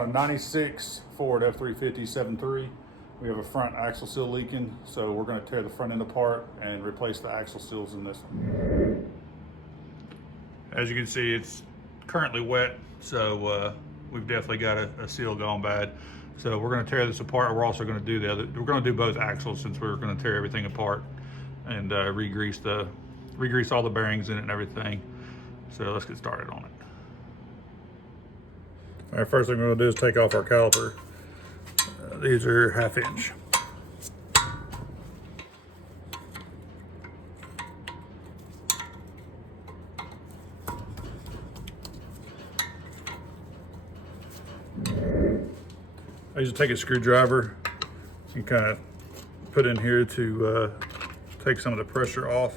on a 96 Ford F-350 7.3. We have a front axle seal leaking, so we're going to tear the front end apart and replace the axle seals in this one. As you can see, it's currently wet, so we've definitely got a seal gone bad. So we're going to tear this apart. We're also going to do we're going to do both axles, since we're going to tear everything apart and re-grease all the bearings in it and everything. So let's get started on it. All right, first thing we're going to do is take off our caliper. These are 1/2 inch. I usually take a screwdriver and kind of put in here to take some of the pressure off.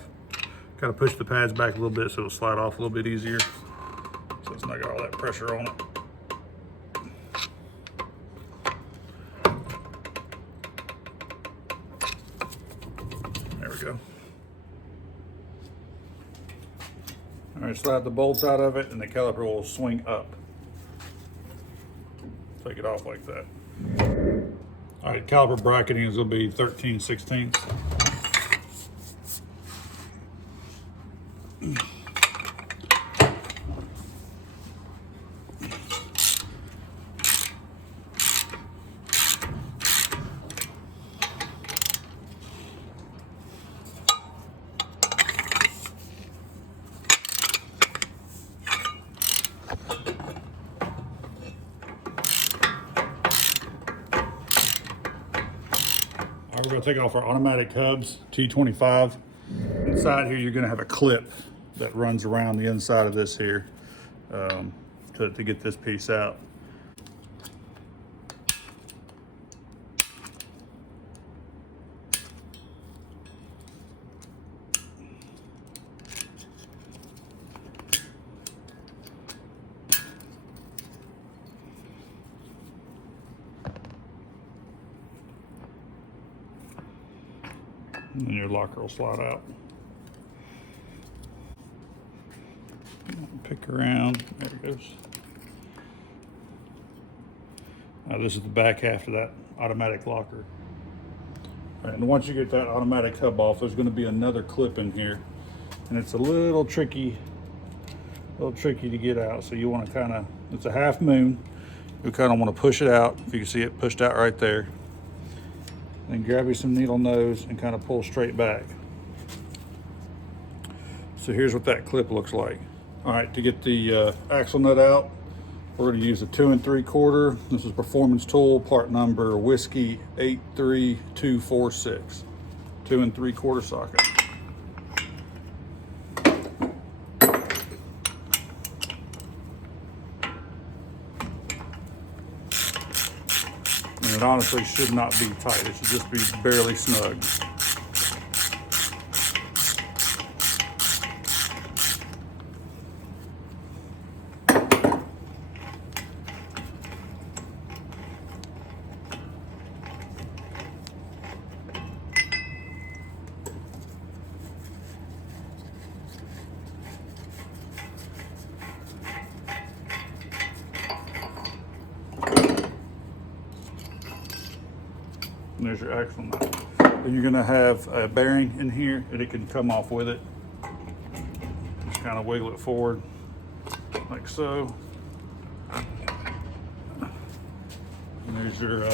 Kind of push the pads back a little bit so it'll slide off a little bit easier. So it's not got all that pressure on it. There we go. All right, slide the bolts out of it and the caliper will swing up. Take it off like that. All right, caliper bracketing is going to be 13/16. We're going to take off our automatic hubs, T25. Inside here, you're going to have a clip that runs around the inside of this here to get this piece out. And then your locker will slide out. Pick around, there it goes. Now this is the back half of that automatic locker. All right, and once you get that automatic hub off, there's going to be another clip in here, and it's a little tricky to get out. So you want to kind of, it's a half moon. You kind of want to push it out. If you can see it pushed out right there. Then grab you some needle nose and kind of pull straight back. So here's what that clip looks like. All right, to get the axle nut out, we're going to use a 2 3/4. This is Performance Tool, part number Whiskey 83246. 2 3/4 socket. And it honestly should not be tight. It should just be barely snug. And there's your axle nut. Then you're going to have a bearing in here and it can come off with it. Just kind of wiggle it forward like so. And there's your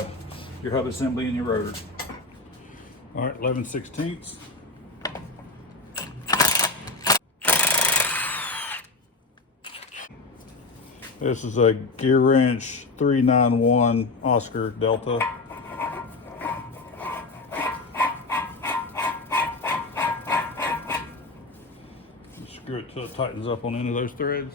hub assembly and your rotor. All right, 11/16. This is a gear wrench 391 Oscar Delta. Screw it till it tightens up on the end of those threads.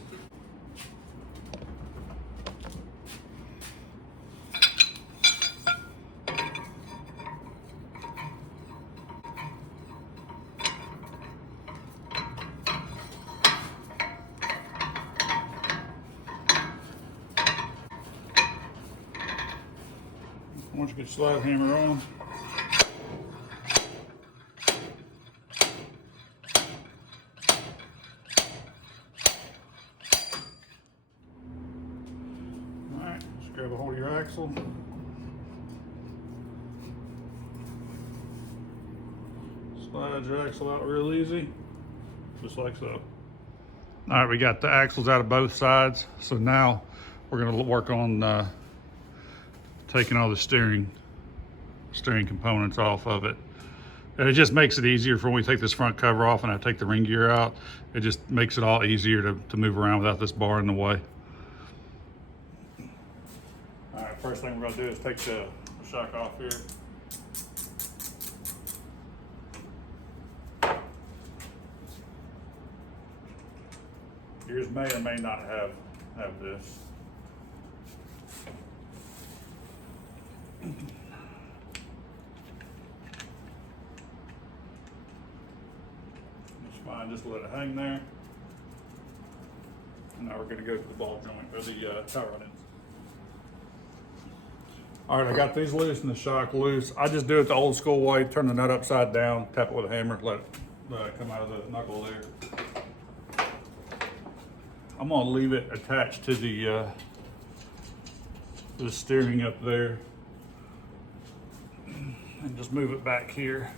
Once you get the slide hammer on, grab a hold axle. Slide your axle out real easy, just like so. All right, we got the axles out of both sides. So now we're gonna work on taking all the steering components off of it. And it just makes it easier for when we take this front cover off and I take the ring gear out. It just makes it all easier to move around without this bar in the way. All right, first thing we're gonna do is take the shock off here. Yours may or may not have this. It's fine, just let it hang there. And now we're gonna go to the ball joint, or the tie rod ends. All right, I got these loose and the shock loose. I just do it the old school way, turn the nut upside down, tap it with a hammer, let it come out of the knuckle there. I'm gonna leave it attached to the steering up there and just move it back here.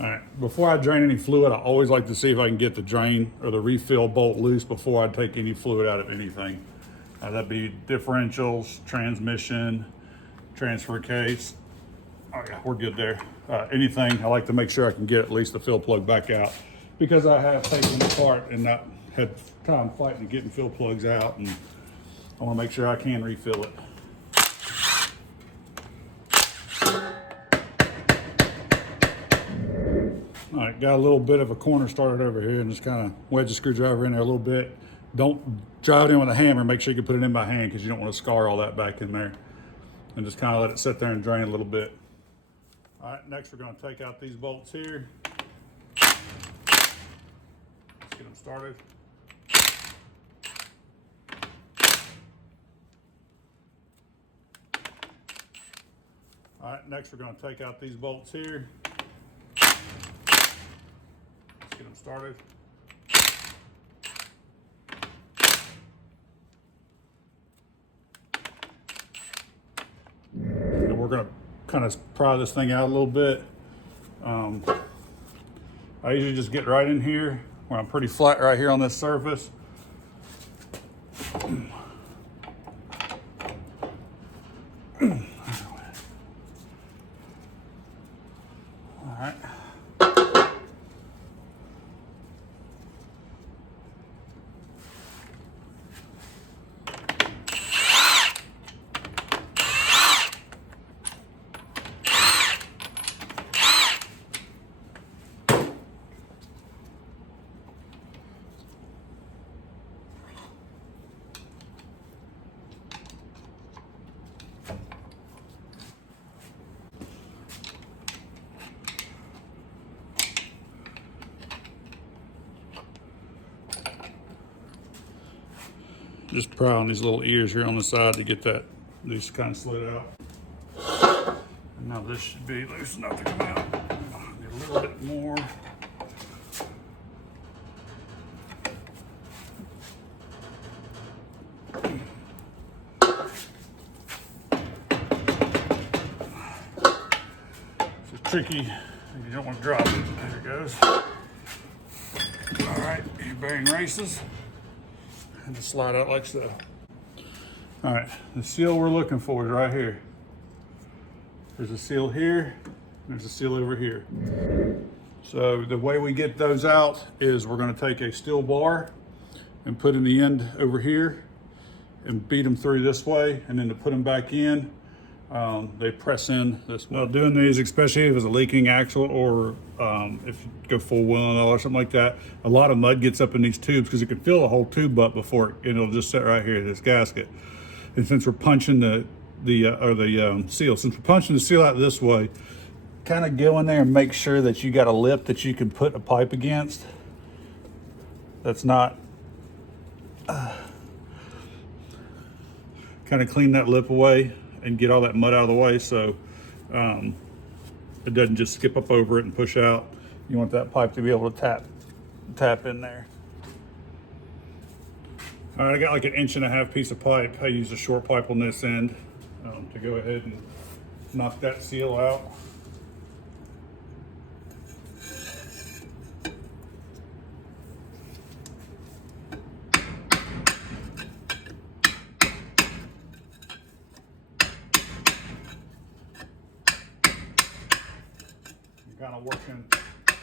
All right, before I drain any fluid, I always like to see if I can get the drain or the refill bolt loose before I take any fluid out of anything. That'd be differentials, transmission, transfer case. Oh yeah, we're good there. Anything, I like to make sure I can get at least the fill plug back out, because I have taken it apart and not had time fighting and getting fill plugs out, and I wanna make sure I can refill it. All right, got a little bit of a corner started over here, and just kind of wedge the screwdriver in there a little bit. Don't drive it in with a hammer. Make sure you can put it in by hand, because you don't want to scar all that back in there. And just kind of let it sit there and drain a little bit. All right, next we're going to take out these bolts here. Let's get them started. All right, next we're going to take out these bolts here. Get them started. And we're going to kind of pry this thing out a little bit. I usually just get right in here where I'm pretty flat right here on this surface. All right. Just pry on these little ears here on the side to get these kind of slid out. And now this should be loose enough to come out. Get a little bit more. It's tricky. You don't want to drop it. There it goes. All right, your bearing races. And just slide out like so. All right, the seal we're looking for is right here. There's a seal here, and there's a seal over here. So the way we get those out is we're gonna take a steel bar and put in the end over here and beat them through this way, and then to put them back in, they press in this way. Well, doing these, especially if it's a leaking axle or if you go full wheel or something like that, a lot of mud gets up in these tubes because it can fill the whole tube up before it'll just sit right here, this gasket. And since we're punching the seal, since we're punching the seal out this way, kind of go in there and make sure that you got a lip that you can put a pipe against. that's not. Kind of clean that lip away and get all that mud out of the way, so it doesn't just skip up over it and push out. You want that pipe to be able to tap in there. All right, I got like an 1.5 inch piece of pipe. I use a short pipe on this end to go ahead and knock that seal out. Kind of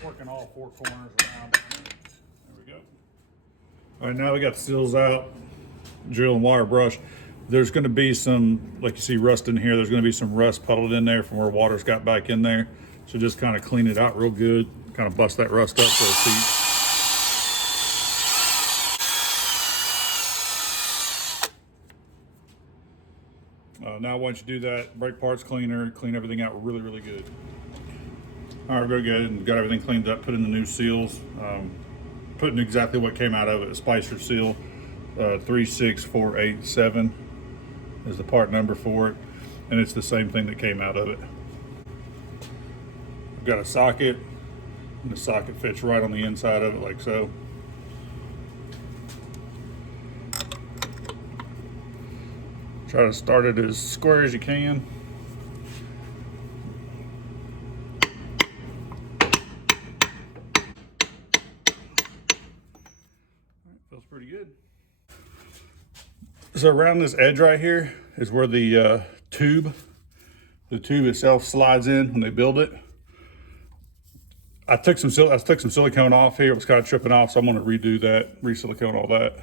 working all 4 corners around. There we go. All right, now we got the seals out, drill and wire brush. There's going to be some, like you see rust in here, there's going to be some rust puddled in there from where water's got back in there. So just kind of clean it out real good, kind of bust that rust up for a seat. Now once you do that, brake parts cleaner, clean everything out really, really good. All right, we're good and got everything cleaned up, put in the new seals. Putting exactly what came out of it, a Spicer seal, 36487 is the part number for it. And it's the same thing that came out of it. I've got a socket, and the socket fits right on the inside of it like so. Try to start it as square as you can. Feels pretty good. So around this edge right here is where the tube itself slides in when they build it. I took some silicone off here. It was kind of tripping off, so I'm going to redo that, re-silicone all that.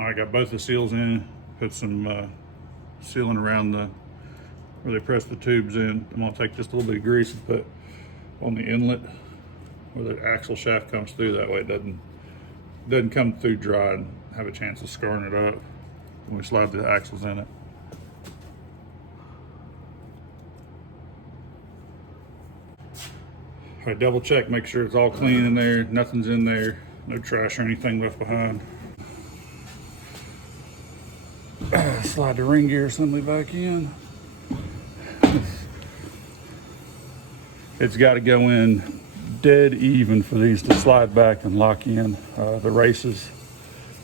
I got both the seals in, put some sealing around where they press the tubes in. I'm gonna take just a little bit of grease and put on the inlet where the axle shaft comes through. That way it doesn't come through dry and have a chance of scarring it up when we slide the axles in it. All right, double check, make sure it's all clean in there, nothing's in there, no trash or anything left behind. Slide the ring gear assembly back in. It's got to go in dead even for these to slide back and lock in. The races,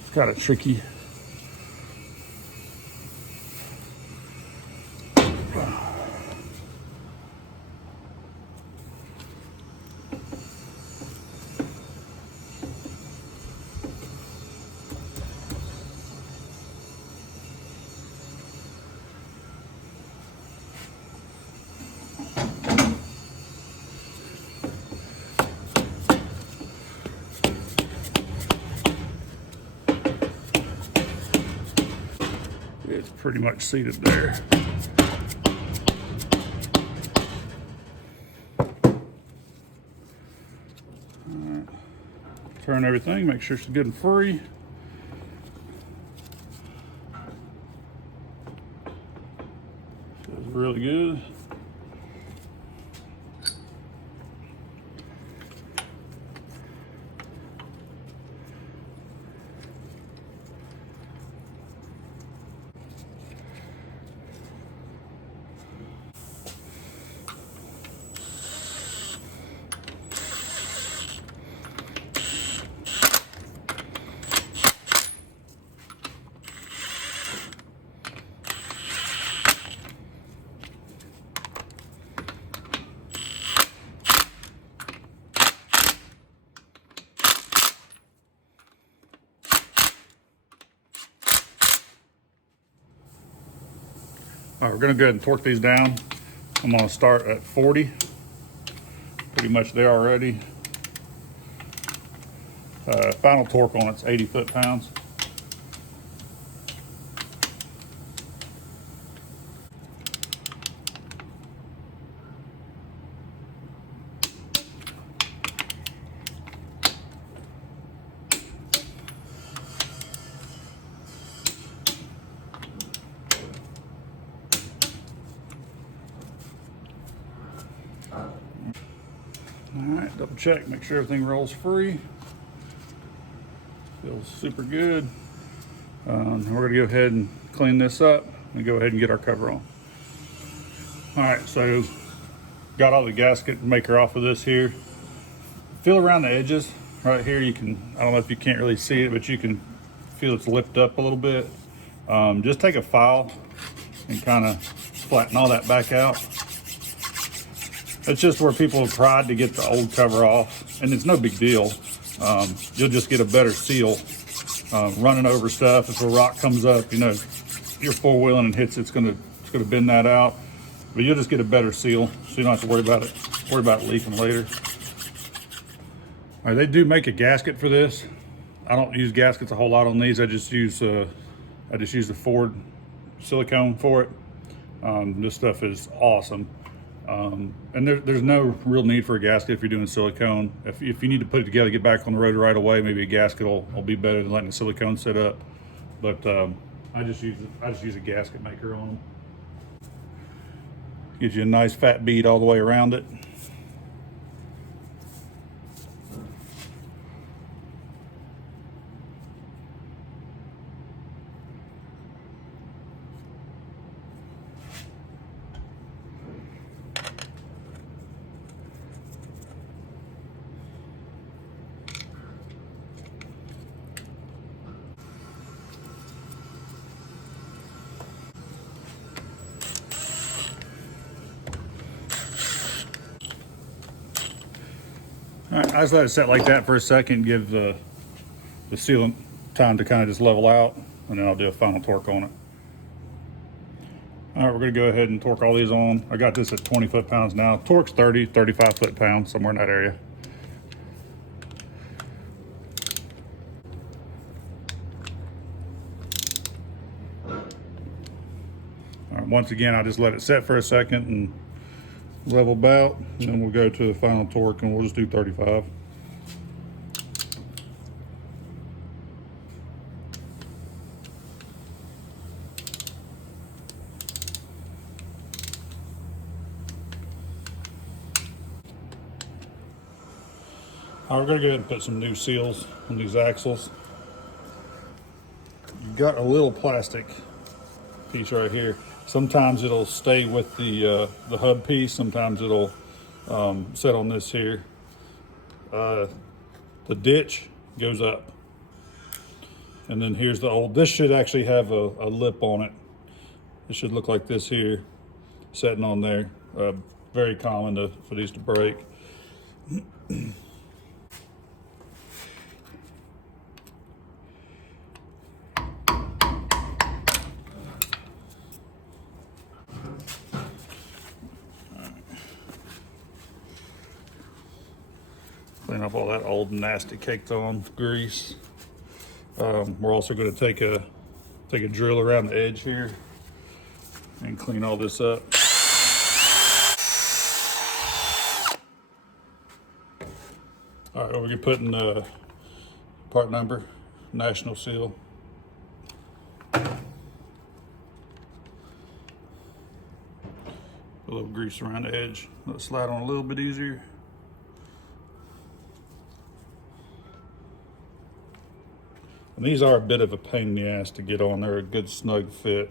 it's kind of tricky. It's pretty much seated there. All right. Turn everything, make sure it's good and free. Feels really good. All right, we're gonna go ahead and torque these down. I'm gonna start at 40. Pretty much there already. Final torque on it's 80 foot-pounds. Double check, make sure everything rolls free. Feels super good. We're gonna go ahead and clean this up and go ahead and get our cover on. All right, so got all the gasket maker off of this here. Feel around the edges right here. You can, I don't know if you can't really see it, but you can feel it's lipped up a little bit. Just take a file and kind of flatten all that back out. It's just where people have tried to get the old cover off, and it's no big deal. You'll just get a better seal. Running over stuff, if a rock comes up, you know, you're four-wheeling and hits, it's gonna bend that out. But you'll just get a better seal, so you don't have to worry about it leaking later. All right, they do make a gasket for this. I don't use gaskets a whole lot on these. I just use the Ford silicone for it. This stuff is awesome. And there's no real need for a gasket if you're doing silicone. If you need to put it together, get back on the road right away, maybe a gasket will be better than letting the silicone sit up. But I just use a gasket maker on them. Gives you a nice fat bead all the way around it. All right, I just let it set like that for a second, give the sealant time to kind of just level out, and then I'll do a final torque on it. All right, we're gonna go ahead and torque all these on. I got this at 20 foot-pounds now. Torque's 30, 35 foot-pounds, somewhere in that area. All right, once again, I just let it set for a second and level about, and then we'll go to the final torque and we'll just do 35. All right, we're gonna go ahead and put some new seals on these axles. You've got a little plastic piece right here. Sometimes it'll stay with the hub piece. Sometimes it'll sit on this here. The ditch goes up. And then here's the old, this should actually have a lip on it. It should look like this here, sitting on there. Very common for these to break. Clean up all that old nasty caked on grease. We're also going to take a drill around the edge here and clean all this up. All right, we're going to put in part number, national seal. A little grease around the edge. Let it slide on a little bit easier. And these are a bit of a pain in the ass to get on. They're a good snug fit.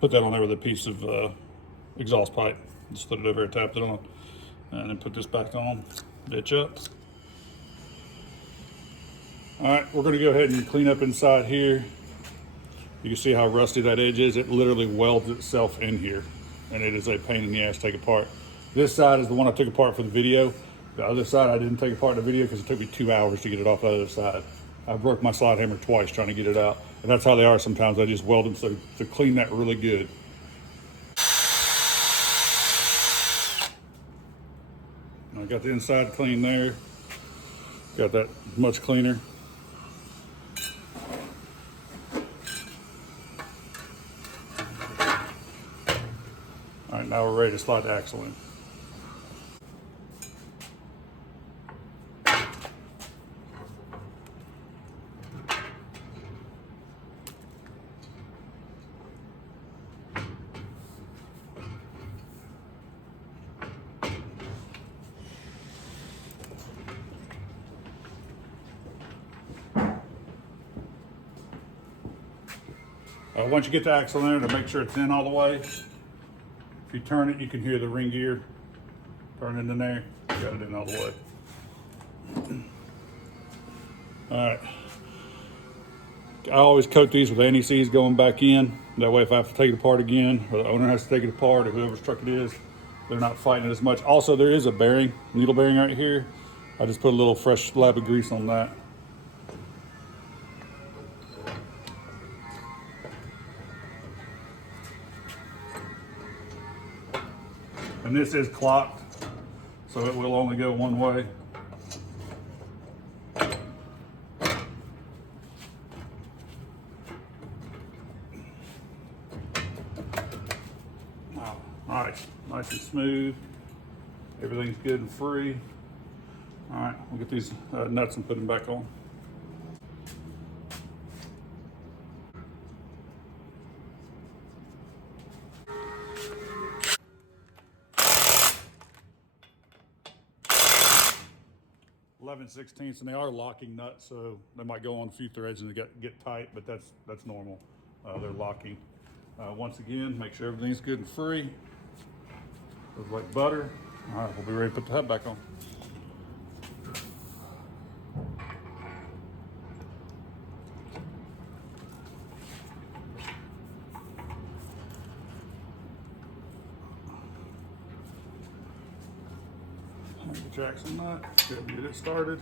Put that on there with a piece of exhaust pipe. Just put it over here, tapped it on, and then put this back on, ditch up. All right, we're gonna go ahead and clean up inside here. You can see how rusty that edge is. It literally welds itself in here, and it is a pain in the ass to take apart. This side is the one I took apart for the video. The other side I didn't take apart in the video because it took me 2 hours to get it off the other side. I broke my slide hammer twice trying to get it out. And that's how they are sometimes. I just weld them so to clean that really good. I got the inside clean there. Got that much cleaner. All right, now we're ready to slide the axle in. Once you get the axle in there, to make sure it's in all the way, if you turn it, you can hear the ring gear turning in there. You got it in all the way. All right. I always coat these with anti-seize going back in. That way if I have to take it apart again, or the owner has to take it apart, or whoever's truck it is, they're not fighting it as much. Also, there is a bearing, needle bearing right here. I just put a little fresh slab of grease on that. And this is clocked, so it will only go one way. All right, nice and smooth. Everything's good and free. All right, we'll get these nuts and put them back on. .11/16, and they are locking nuts, so they might go on a few threads and they get tight, but that's normal. They're locking. Once again, make sure everything's good and free. Looks like butter. All right, we'll be ready to put the hub back on. The Jackson nut, go ahead and get it started.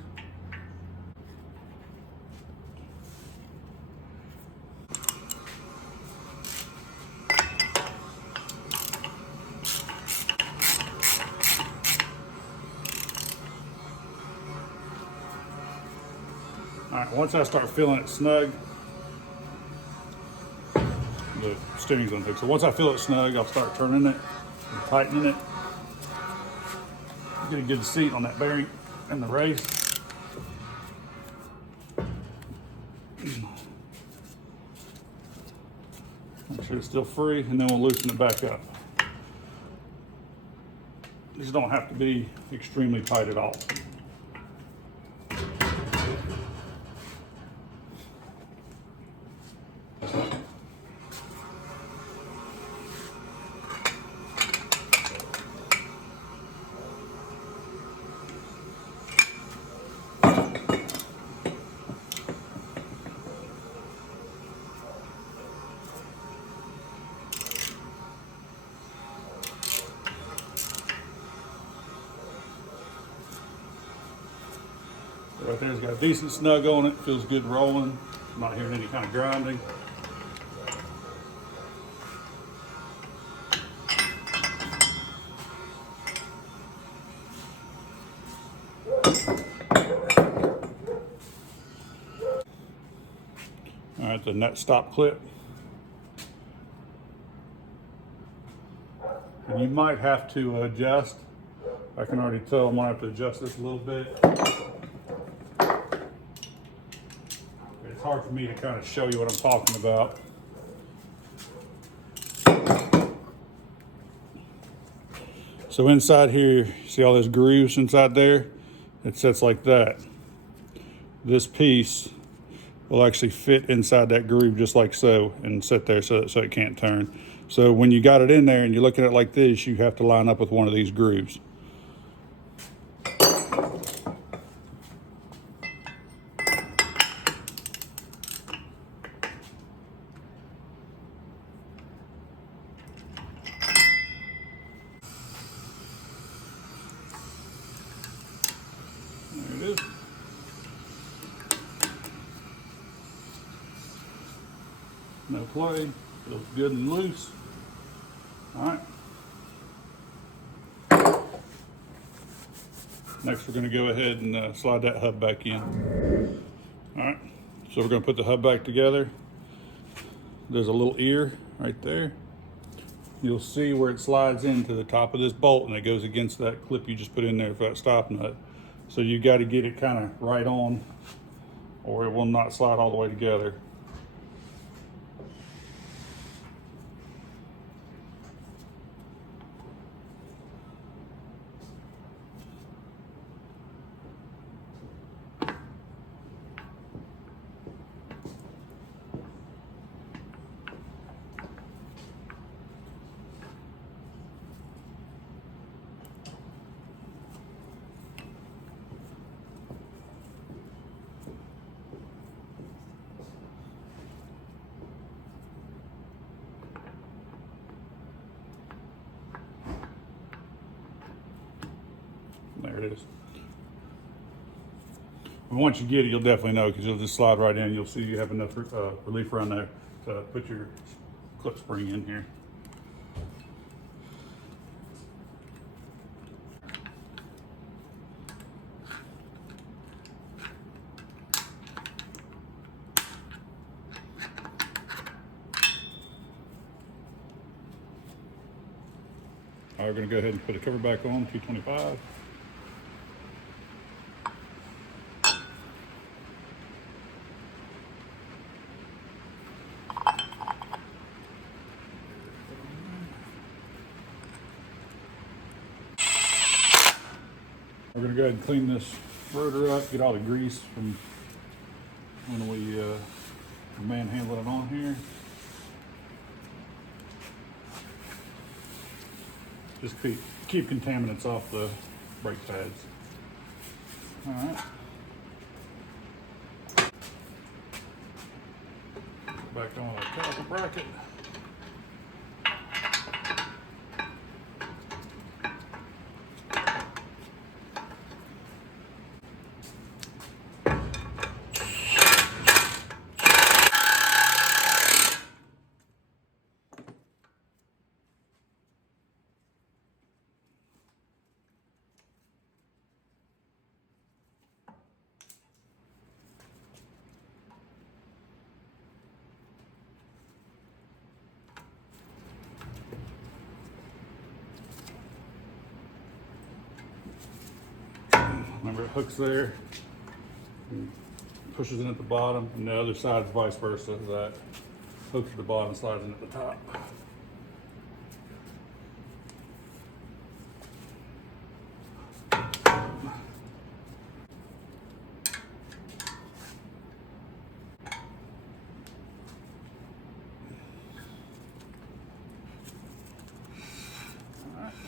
All right, once I start feeling it snug, the steering's gonna take. So once I feel it snug, I'll start turning it and tightening it. Get a good seat on that bearing and the race. Make sure it's still free, and then we'll loosen it back up. These don't have to be extremely tight at all. Right there's got a decent snug on it, feels good rolling. I'm not hearing any kind of grinding. All right, the nut stop clip. And you might have to adjust. I can already tell I'm gonna have to adjust this a little bit. It's hard for me to kind of show you what I'm talking about. So inside here, see all those grooves inside there? It sits like that. This piece will actually fit inside that groove just like so and sit there so it can't turn. So when you got it in there and you look at it like this, you have to line up with one of these grooves. There it is. No play, feels good and loose. All right. Next, we're going to go ahead and slide that hub back in. All right, so we're going to put the hub back together. There's a little ear right there. You'll see where it slides into the top of this bolt, and it goes against that clip you just put in there for that stop nut. So you got to get it kind of right on, or it will not slide all the way together. There it is. And once you get it, you'll definitely know, because you'll just slide right in. You'll see you have enough relief around there to put your clip spring in here. All right, we're going to go ahead and put the cover back on, 225. We're going to go ahead and clean this rotor up, get all the grease from when we manhandled it on here. Just keep contaminants off the brake pads. All right. Back on the caliper bracket. Remember, it hooks there, and pushes in at the bottom, and the other side is vice versa. That hooks at the bottom and slides in at the top.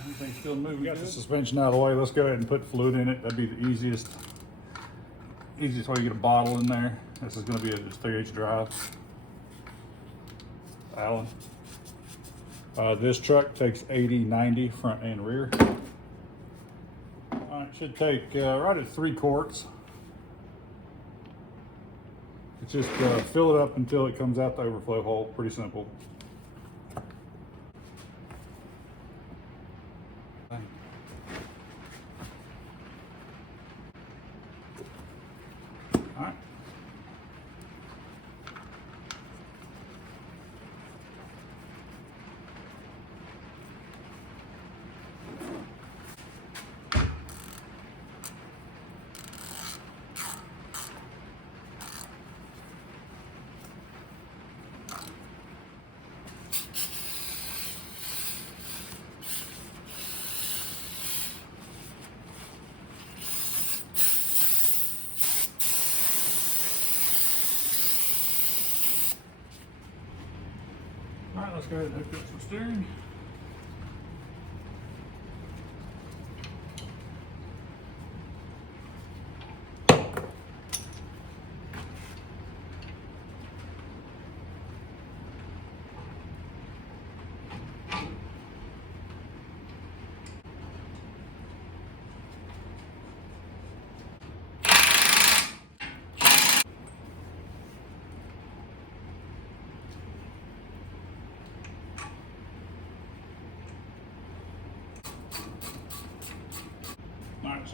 Everything's still moving. We got the suspension out of the way. Let's go ahead and put fluid in it. That'd be the easiest way to get a bottle in there. This is going to be a 3/8 drive. Allen. This truck takes 80/90 front and rear. It should take right at 3 quarts. It's just fill it up until it comes out the overflow hole. Pretty simple. All right. All right, let's go ahead and hook up some steering.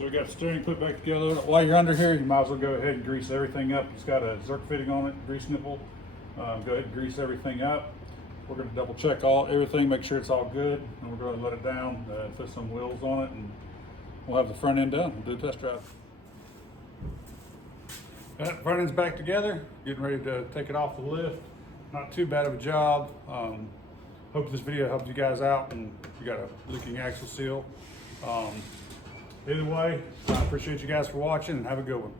So we got the steering put back together. While you're under here, you might as well go ahead and grease everything up. It's got a Zerk fitting on it, grease nipple. Go ahead and grease everything up. We're going to double check everything, make sure it's all good, and we're going to let it down, put some wheels on it, and we'll have the front end done. We'll do a test drive. That front end's back together, getting ready to take it off the lift. Not too bad of a job. Hope this video helped you guys out, and you got a leaking axle seal. Either way, I appreciate you guys for watching, and have a good one.